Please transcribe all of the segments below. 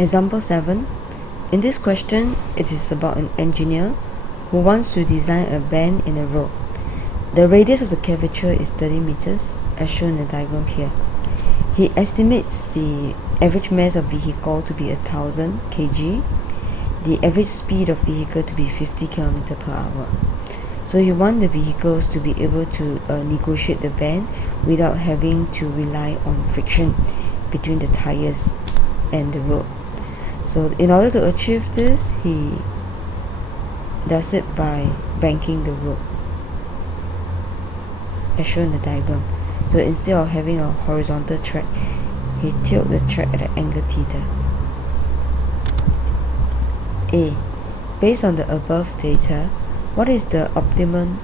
Example 7. In this question, it is about an engineer who wants to design a bend in a road. The radius of the curvature is 30 meters, as shown in the diagram here. He estimates the average mass of vehicle to be 1000 kg, the average speed of vehicle to be 50 km per hour. So you want the vehicles to be able to negotiate the bend without having to rely on friction between the tires and the road. So in order to achieve this, he does it by banking the road, as shown in the diagram. So instead of having a horizontal track, he tilts the track at an angle theta. A. Based on the above data, what is the optimum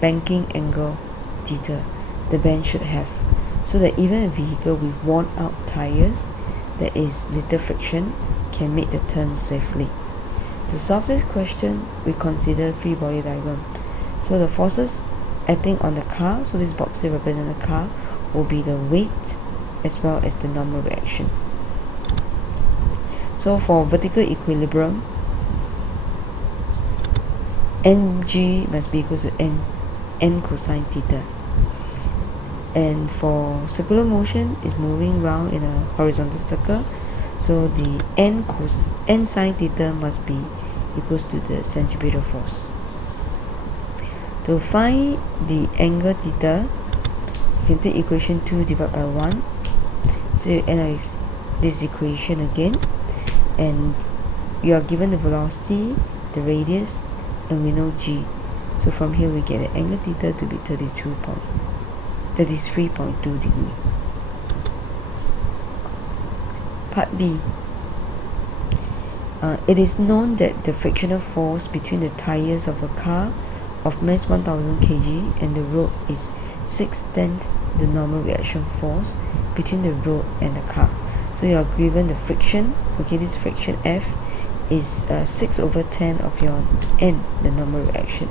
banking angle theta the bend should have, so that even a vehicle with worn out tires, there is little friction, can make the turn safely? To solve this question, we consider free body diagram. So the forces acting on the car, so this box here represents the car, will be the weight as well as the normal reaction. So for vertical equilibrium, mg must be equal to n cosine theta. And for circular motion, is moving around in a horizontal circle, so the n sine theta must be equals to the centripetal force. To find the angle theta, you can take equation 2 divided by 1, so you end up with this equation again, and you are given the velocity, the radius, and we know g. So from here we get the angle theta to be 33.2 degree. Part B. It is known that the frictional force between the tires of a car of mass 1000 kg and the road is 6/10 the normal reaction force between the road and the car. So you are given the friction, okay, this friction F is 6/10 of your N, the normal reaction.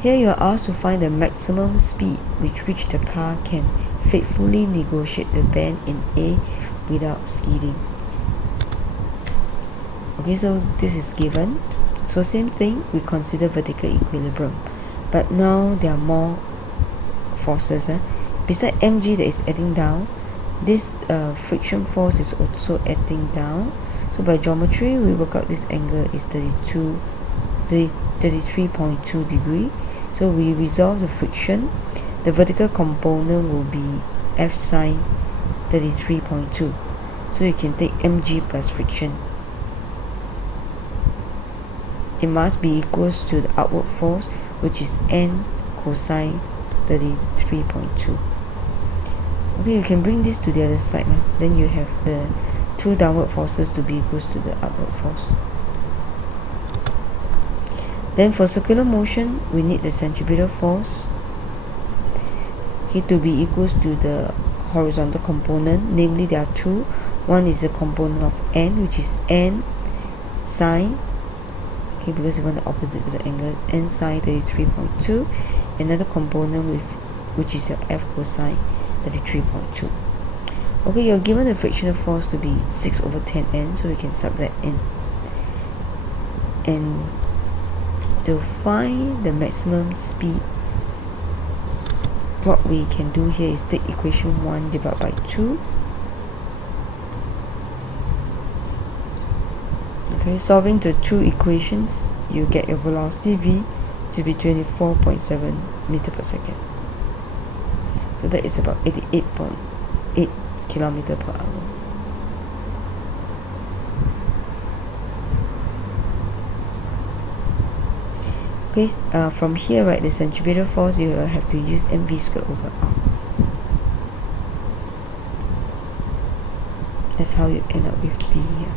Here you are asked to find the maximum speed with which the car can faithfully negotiate the bend in A without skidding. Okay, so this is given. So same thing, we consider vertical equilibrium, but now there are more forces. Besides mg that is acting down, this friction force is also acting down. So by geometry, we work out this angle is 33.2 degree. So we resolve the friction. The vertical component will be F sine 33.2. So you can take mg plus friction. It must be equals to the outward force, which is n cosine 33.2. Okay, you can bring this to the other side. Then you have the two downward forces to be equals to the upward force. Then for circular motion, we need the centripetal force, okay, to be equals to the horizontal component. Namely, there are two. One is the component of n, which is n sine, okay, because we want the opposite of the angle, n sine 33.2. Another component which is your F cosine 33.2. Okay, you're given the frictional force to be 6/10N, so we can sub that in. And to find the maximum speed, what we can do here is take equation 1 divided by 2. Okay, solving the two equations, you get your velocity v to be 24.7 meter per second. So that is about 88.8 kilometer per hour. Okay, from here, right, the centripetal force, you have to use mv squared over r. That's how you end up with B here.